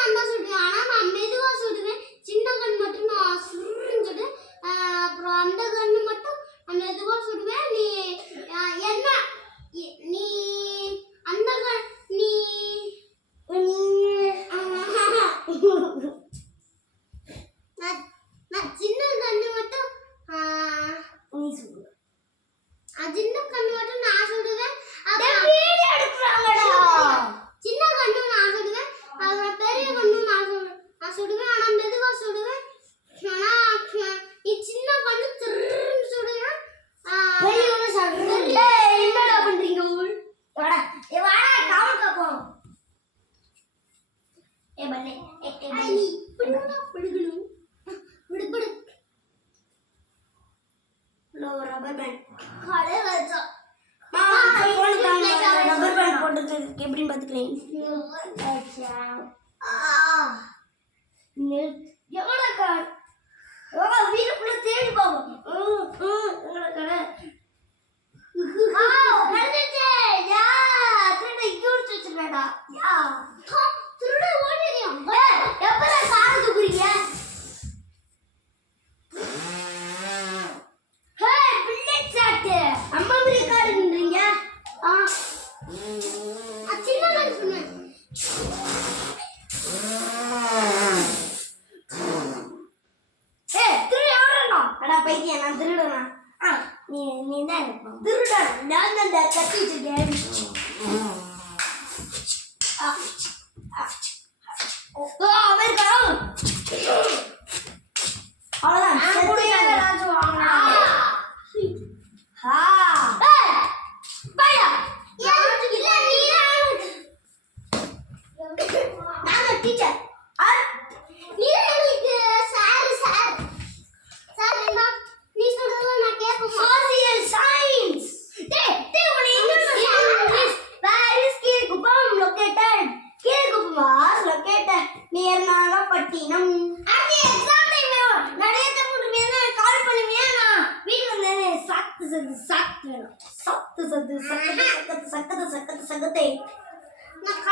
நான் தான் சுடுவேன். ஆனா நான் மெதுவா சுடுவேன். சின்ன கண் மட்டும் நான் சுருன்னு சுடுவேன். அப்புறம் அந்த கண்ணு மட்டும் நான் மெதுவா சுடுவேன். நீ என்ன நீ அந்த கண் நீ நான் சின்ன கண்ணு மட்டும் நீ சுடு. சின்ன கண்ணு மட்டும் நான் சுடுவேன். சின்ன கண்ணு நான் சுடுவேன். அப்புறம் பெரிய கண்ணு நான் சுடுவேன். ஆனா மெதுவா சுடுவேன். ஆனா நீ சின்ன கண்ணு திருன்னு சுடுவேன். பெரிய கண்ணு சுடுவேன். என்னடா பண்றீங்க ஊர்? வாடா காவல் காப்போம். பல்லே நீ இப்படிடா பிடுகணும். பிடு ரப்பர் பேண்ட் கடை வச்சா ரப்பர் பேண்ட் போட்டது எப்படின்னு பார்த்துக்கிறேன். எவ்வளோ வீட்டுக்குள்ள தேடி பார்ப்போம். எங்களோட கடை திருட இங்கே விடுத்து வச்சிருக்கா. திருட ஓடிறியா? எப்ப சாரு தூக்குறீங்க? அம்மா பிரிக்காருன்றீங்க. சின்ன கார் சொன்னேன். திருட எவரா? அடா பைத்தியம், நான் திருடனா? நீ தான் திருட. நான் தான் கத்தி வச்சிருக்கேன். நாகப்பட்டினம். நிறைய கால் பண்ணுவியா? நான் வீட்டுக்கு வந்தேன். சத்து சக்கத்தை நான்